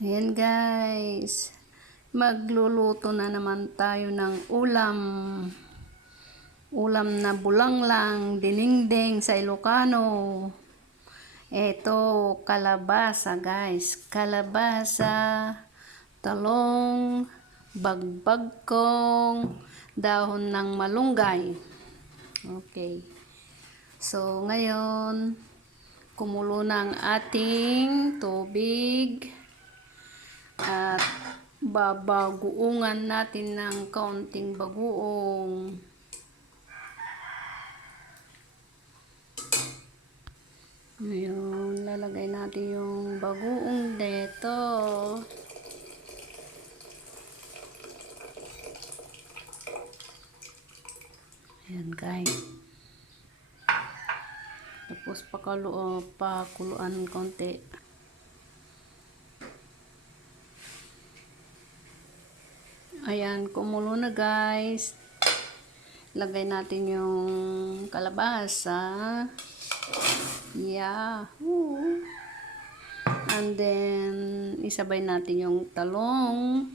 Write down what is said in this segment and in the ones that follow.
Ayan guys, magluluto na naman tayo ng ulam. Ulam na bulanglang, dinengdeng sa Ilocano. Ito, kalabasa guys. Kalabasa, talong, bagbagkong, dahon ng malunggay. Okay. So, ngayon, kumulo na ang ating tubig. At babaguungan natin ng kaunting bagoong. Ngayon, lalagay natin yung bagoong dito. Ayan guys. Tapos pakuluan konti. Ayan, kumulo na guys. Lagay natin yung kalabasa. Yahoo! And then, isabay natin yung talong.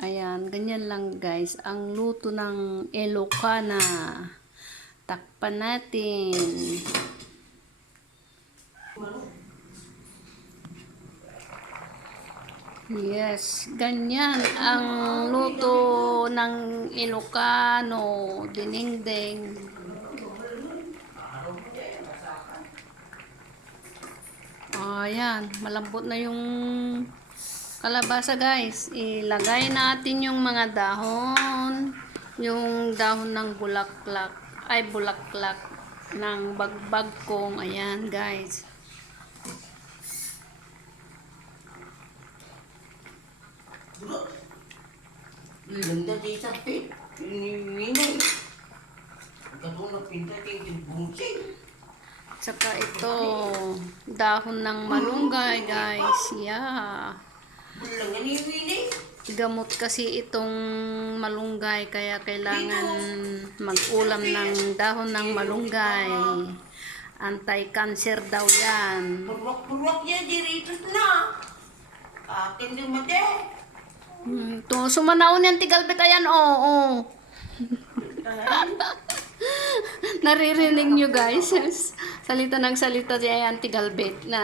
Ayan, ganyan lang guys. Ang luto ng Ilocana. Takpan natin. Yes, ganyan ang luto ng Ilocano, dinengdeng. Ayan, malambot na yung kalabasa guys. Ilagay natin yung mga dahon, yung dahon ng bulaklak ng bagbagkong. Ayan guys. Ganda di sapit. Ini. Katulad pinta tingin bungsing. Saka ito, dahon ng malunggay guys. Yeah. Bulangan ini. Gamot kasi itong malunggay kaya kailangan mag-ulam ng dahon ng malunggay. Anti-cancer daw yan. Purwak niya diritos na. Akin din mate. To sumanaon yan tigalbit ayan oo. Naririnig nyo guys. Salita ng salita siya yan tigalbit na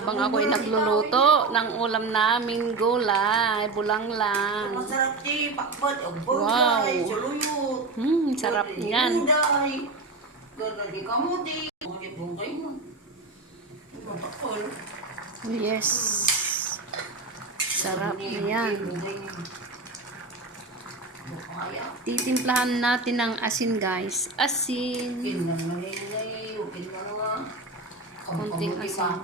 habang ako'y nagluluto ng ulam naming gulay, bulanglang. Masarap di pakbet. Wow. Saluyot. Sarap yan. Ganda di kamuti. Ulit bungkay mo. Bakol. Oh, yes. Sarap yan. Titimplahan natin ng asin guys. Asin. Konting asin.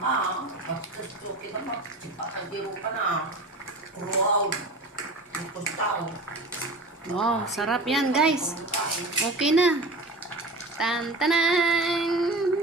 Wow, sarap yan guys. Okay na. Tan tanan.